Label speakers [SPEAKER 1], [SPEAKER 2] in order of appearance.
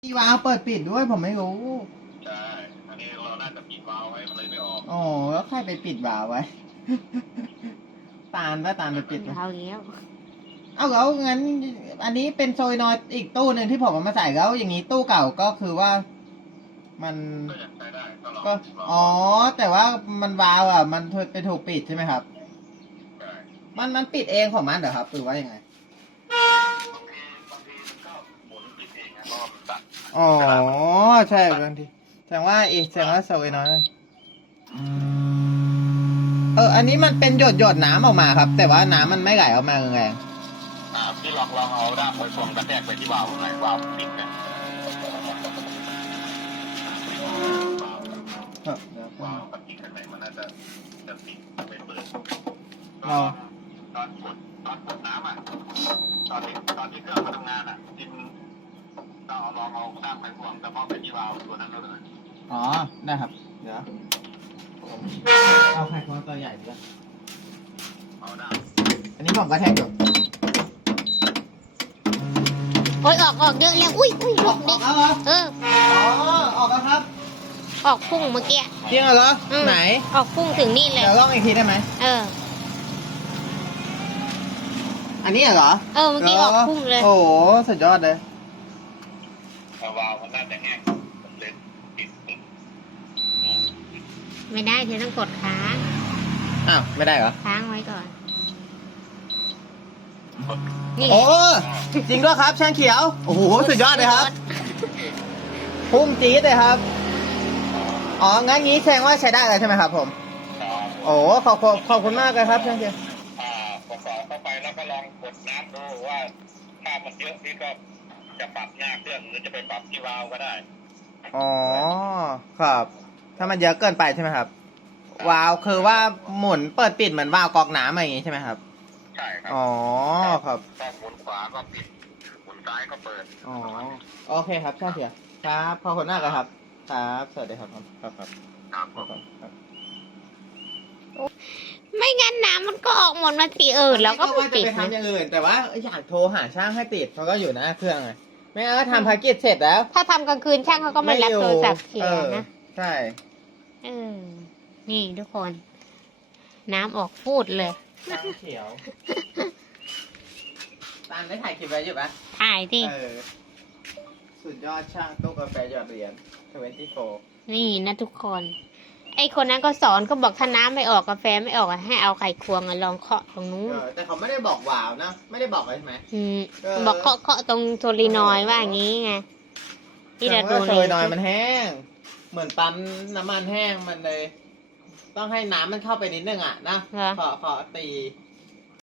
[SPEAKER 1] มีวาล์วเปิดปิดด้วยผมไม่รู้
[SPEAKER 2] ใช่อันนี้เราน่าจะปิดวาล์วไว้มันเลยไม่ออก
[SPEAKER 1] อ๋อแล้วใครไปปิดวาล์วไว้ ตาลไปปิดไว้
[SPEAKER 3] เอาแล้ว
[SPEAKER 1] เอาแล้วงั้น อันนี้เป็นโซยนอยอีกตู้หนึ่งที่ผมเอามาใส่แล้วอย่างนี้ตู้เก่าก็คือว่า มัน
[SPEAKER 2] ก็ยังใช้ได้ก็ลอง
[SPEAKER 1] ก็อ๋อ แต่ว่ามันวาล์วอ่ะ มันไปถูกปิดใช่ไหมครับ
[SPEAKER 2] ใช่
[SPEAKER 1] มันปิดเองของมันเหรอครับหรือว่ายังไง
[SPEAKER 2] บางทีมันก็หมุนปิดเองนะเพราะว่ามันตัด
[SPEAKER 1] อ๋อใช่บางทีแสดงว่าโซยนอยอันนี้มันเป็นหยดน้ำออกมาครับ แต่ว่าน้ำมันไม่ไหลออกมาแรง
[SPEAKER 2] พี่ลองเอาด้ามไว้ฟองกระแทกไปที่วาล์วไหนวาล์วปิดนะวาล์วปฏิกิริยามันน่าจะปิดไม่เปิดตอนกดน้ำอ่ะตอนที่เครื่องมาทำงานอ่ะจินต้องลองเอาด้ามไขควงกระเพาะไปที่วาล์วตัวนั้นเลย
[SPEAKER 1] อ๋อได้ครับเดี๋ยวเอาไข่ควงตัวใหญ่ดีกว่า
[SPEAKER 2] เอาด้าม
[SPEAKER 1] อันนี้ผมก็แทงอยู่
[SPEAKER 3] โอ้ยออกเยอะแล้วอุ้ยหลบดิ
[SPEAKER 1] แล้วเหรอออกแล้วครับ
[SPEAKER 3] ออกพุ่งเมื่อกี้
[SPEAKER 1] จริงเหรอไหน
[SPEAKER 3] ออกพุ่งถึงนี่เลย
[SPEAKER 1] เดี๋ยวลองอีกทีได้ไหมอันนี้เหรอ
[SPEAKER 3] เมื่อกี้ออกพุ่งเลย
[SPEAKER 1] โอ้โหสุดยอดเลยว
[SPEAKER 2] าล์วมันน่าจะแห้งเลยปิด
[SPEAKER 3] ไม่ได้เธอต้องกดค้าง
[SPEAKER 1] อ้าวไม่ได้เหรอ
[SPEAKER 3] ค้างไว้ก่อน
[SPEAKER 1] โอ้จริงด้วยครับช่างเขียวโอ้โหสุดยอดเลยครับพุ่งจี๊ดเลยครับอ๋องั้นงี้แสดงว่าใช้ได้เลยใช่ไหมครับผมโอ้ขอบคุณมากเลยครับช่างเขียว
[SPEAKER 2] กดสอบเข้าไปแล้วก็ลองกดน้ำดูว่าถ้ามันเยอะพี่ก็จะปรับหน้าเครื่องหรือจะไปปรับที่วาล์วก็ได้
[SPEAKER 1] อ๋อครับถ้ามันเยอะเกินไปใช่ไหมครับวาล์วคือว่าหมุนเปิดปิดเหมือนวาล์วกรอกน้ำอะไรอย่างงี้ใช่ไหมครับ
[SPEAKER 2] ใช่ครับ
[SPEAKER 1] อ๋อครับ
[SPEAKER 2] ถ้าหมุนขวาก็ปิดหมุนซ้ายก็เปิด
[SPEAKER 1] อ๋อโอเคครับช่างเขียวครับขอบคุณมากเลยครับครับสวัสดีครับครับ
[SPEAKER 3] ไม่งั้นน้ำมันก็ออกหมดมาสิแล้วก็
[SPEAKER 1] ว่าจะไปทำอย่างอื่นแต่ว่าอยากโทรหาช่างให้ติดเขาก็อยู่นะเครื่องไงไม่งั้นทำภารกิจเสร็จแล้ว
[SPEAKER 3] ถ้าทำกลางคืนช่างเขาก็ไม่รับโทรศัพท์เขียนะ
[SPEAKER 1] ใช่
[SPEAKER 3] นี่ทุกคน น้ำออกพูดเลย
[SPEAKER 1] ช่างเขียวตามได้ถ่ายคลิปไว้อยู่ปะ
[SPEAKER 3] ถ่ายที่
[SPEAKER 1] สุดยอดช่างตู้กาแฟหยอดเหรียญ24
[SPEAKER 3] นี่นะทุกคนไอคนนั้นก็สอนก็บอกถ้าน้ำไม่ออกกาแฟไม่ออกให้เอาไข่ควงลองเคาะตรงนู้น
[SPEAKER 1] แต่เขาไม่ได้บอกวาวนะไม่ได้บอกใช่ไหม
[SPEAKER 3] บอกเคาะตรงโซลีนอยว่าอย่างนี้ไง
[SPEAKER 1] ที่เราดูโซลีนอยมันแห้งเหมือนปั๊มน้ำมันแห้งมันเลยต้องให้น้ำมันเข้าไปนิดนึงอ่ะนะขอตี